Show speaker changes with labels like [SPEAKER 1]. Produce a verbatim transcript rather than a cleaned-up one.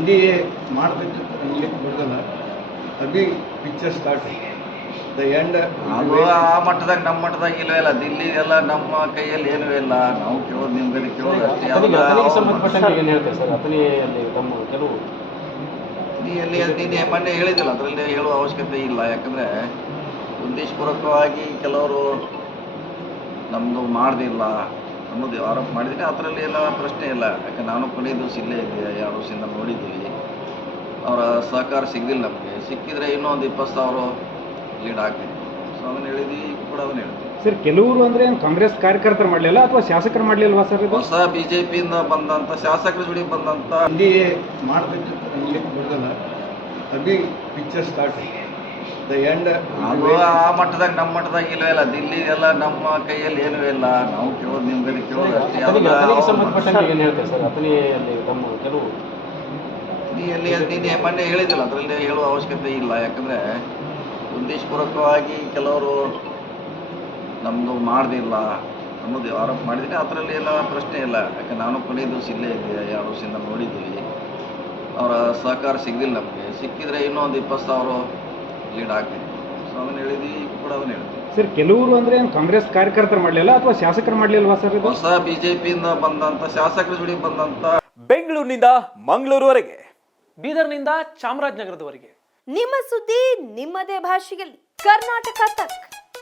[SPEAKER 1] ಹಿಂದಿ ಮಾಡ್ತಕ್ಕಂಥ ಇಂಗ್ಲಿಷ್ ಬರೋದಲ್ಲ ಅಭಿ ಪಿಕ್ಚರ್ ಸ್ಟಾರ್ಟ್ ದ ಎಂಡ್
[SPEAKER 2] ಅದು ಆ ಮಟ್ಟದಾಗ ನಮ್ಮ ಮಟ್ಟದಾಗ ಇಲ್ಲವೇ ಇಲ್ಲ. ದಿಲ್ಲಿ ಎಲ್ಲ ನಮ್ಮ ಕೈಯಲ್ಲಿ ಏನೂ ಇಲ್ಲ. ನಾವು ಕೇಳೋದು ನಿಮ್ಗೆ ಕೇಳೋದು ಅಷ್ಟೇ.
[SPEAKER 3] ಸಂಬಂಧಪಟ್ಟಂಗೆ ಏನು ಹೇಳ್ತಾರೆ ಸರ್ ಅಥಣಿಯಲ್ಲಿ ನಮ್ಮ ಕೆಲವು
[SPEAKER 2] ನೀ ಅಲ್ಲಿ ನೀನು ಮೊನ್ನೆ ಹೇಳಿದಿಲ್ಲ, ಅದರಲ್ಲಿ ಹೇಳುವ ಅವಶ್ಯಕತೆ ಇಲ್ಲ. ಯಾಕಂದರೆ ಉದ್ದೇಶಪೂರ್ವಕವಾಗಿ ಕೆಲವರು ನಮ್ಮದು ಮಾಡ್ದಿಲ್ಲ ಅನ್ನೋದು ಆರೋಪ ಮಾಡಿದ್ದೀನಿ. ಅದರಲ್ಲಿ ಎಲ್ಲ ಪ್ರಶ್ನೆ ಇಲ್ಲ. ಯಾಕಂದ್ರೆ ನಾನು ಕೊನೆಯ ದಿವಸ ಇಲ್ಲೇ ಇದ್ದೆ, ಎರಡು ವರ್ಷದಿಂದ ನೋಡಿದ್ದೀವಿ. ಅವರ ಸಹಕಾರ ಸಿಗಲಿಲ್ಲ ನಮಗೆ. ಸಿಕ್ಕಿದ್ರೆ ಇನ್ನೂ ಒಂದು ಇಪ್ಪತ್ತು ಸಾವಿರ ಲೀಡ್ ಆಗ್ತಿತ್ತು. ಸೊ ಅದನ್ನು ಹೇಳಿದ್ವಿ, ಈಗ ಕೂಡ ಅದನ್ನು ಹೇಳ್ತೀವಿ.
[SPEAKER 3] ಸರ್ ಕೆಲವರು ಅಂದರೆ ಕಾಂಗ್ರೆಸ್ ಕಾರ್ಯಕರ್ತರು ಮಾಡಲಿಲ್ಲ ಅಥವಾ ಶಾಸಕರು ಮಾಡಲಿಲ್ವಾ ಸರ್? ಇದು
[SPEAKER 2] ಹೊಸ ಬಿ ಜೆ ಪಿಯಿಂದ ಬಂದಂಥ ಶಾಸಕರ ಜೋಡಿ ಬಂದಂಥ
[SPEAKER 1] ಹಿಂದಿ ಮಾಡ್ತಕ್ಕಂಥ ಇಂಗ್ಲಿಷ್ ಬರೋದಲ್ಲ ಅಭಿ ಪಿಕ್ಚರ್ ಸ್ಟಾರ್ಟ್ ದ ಎಂಡ್
[SPEAKER 2] ಅದು ಆ ಮಟ್ಟದಾಗ ನಮ್ಮ ಮಟ್ಟದಾಗ ಇಲ್ಲವೇ ಇಲ್ಲ. ದಿಲ್ಲಿ ಎಲ್ಲ ನಮ್ಮ ಕೈಯಲ್ಲಿ ಏನೂ ಇಲ್ಲ. ನಾವು ಕೇಳೋದು ನಿಮ್ಗೆ ಕೇಳೋದು ಅಷ್ಟೇ.
[SPEAKER 3] ಸಂಬಂಧಪಟ್ಟಂಗೆ ಏನು ಹೇಳ್ತಾರೆ ಸರ್ ಅಥಣಿಯಲ್ಲಿ ನಮ್ಮ ಕೆಲವು
[SPEAKER 2] ನೀ ಅಲ್ಲಿ ನೀನು ಮೊನ್ನೆ ಹೇಳಿದಿಲ್ಲ, ಅದರಲ್ಲಿ ಹೇಳುವ ಅವಶ್ಯಕತೆ ಇಲ್ಲ. ಯಾಕಂದರೆ ಉದ್ದೇಶಪೂರ್ವಕವಾಗಿ ಕೆಲವರು ನಮ್ಮದು ಮಾಡ್ದಿಲ್ಲ ಅನ್ನೋದು ಆರೋಪ ಮಾಡಿದ್ದೀನಿ. ಅದರಲ್ಲಿ ಎಲ್ಲ ಪ್ರಶ್ನೆ ಇಲ್ಲ. ಯಾಕಂದ್ರೆ ನಾನು ಕೊನೆಯ ದಿವಸ ಇಲ್ಲೇ ಇದ್ದೆ, ಎರಡು ವರ್ಷದಿಂದ ನೋಡಿದ್ದೀವಿ. ಅವರ ಸಹಕಾರ ಸಿಗಲಿಲ್ಲ ನಮಗೆ. ಸಿಕ್ಕಿದ್ರೆ ಇನ್ನೂ ಒಂದು ಇಪ್ಪತ್ತು ಸಾವಿರ ಲೀಡ್ ಆಗ್ತಿತ್ತು. ಸೊ ಅದನ್ನು ಹೇಳಿದ್ವಿ, ಈಗ ಕೂಡ ಅದನ್ನು ಹೇಳ್ತೀವಿ.
[SPEAKER 3] ಸರ್ ಕೆಲವರು ಅಂದರೆ ಕಾಂಗ್ರೆಸ್ ಕಾರ್ಯಕರ್ತರು ಮಾಡಲಿಲ್ಲ ಅಥವಾ ಶಾಸಕರು ಮಾಡಲಿಲ್ವಾ ಸರ್? ಇದು
[SPEAKER 2] ಹೊಸ ಬಿ ಜೆ ಪಿಯಿಂದ ಬಂದಂಥ ಶಾಸಕರ ಜೋಡಿ ಬಂದಂಥ
[SPEAKER 4] ಬೆಂಗಳೂರಿನಿಂದ ಮಂಗಳೂರುವರೆಗೆ, ಬೀದರ್ನಿಂದ ಚಾಮರಾಜನಗರದವರೆಗೆ
[SPEAKER 5] ನಿಮ್ಮ ಸುದ್ದಿ ನಿಮ್ಮದೇ ಭಾಷೆಯಲ್ಲಿ ಕರ್ನಾಟಕ ತಕ್.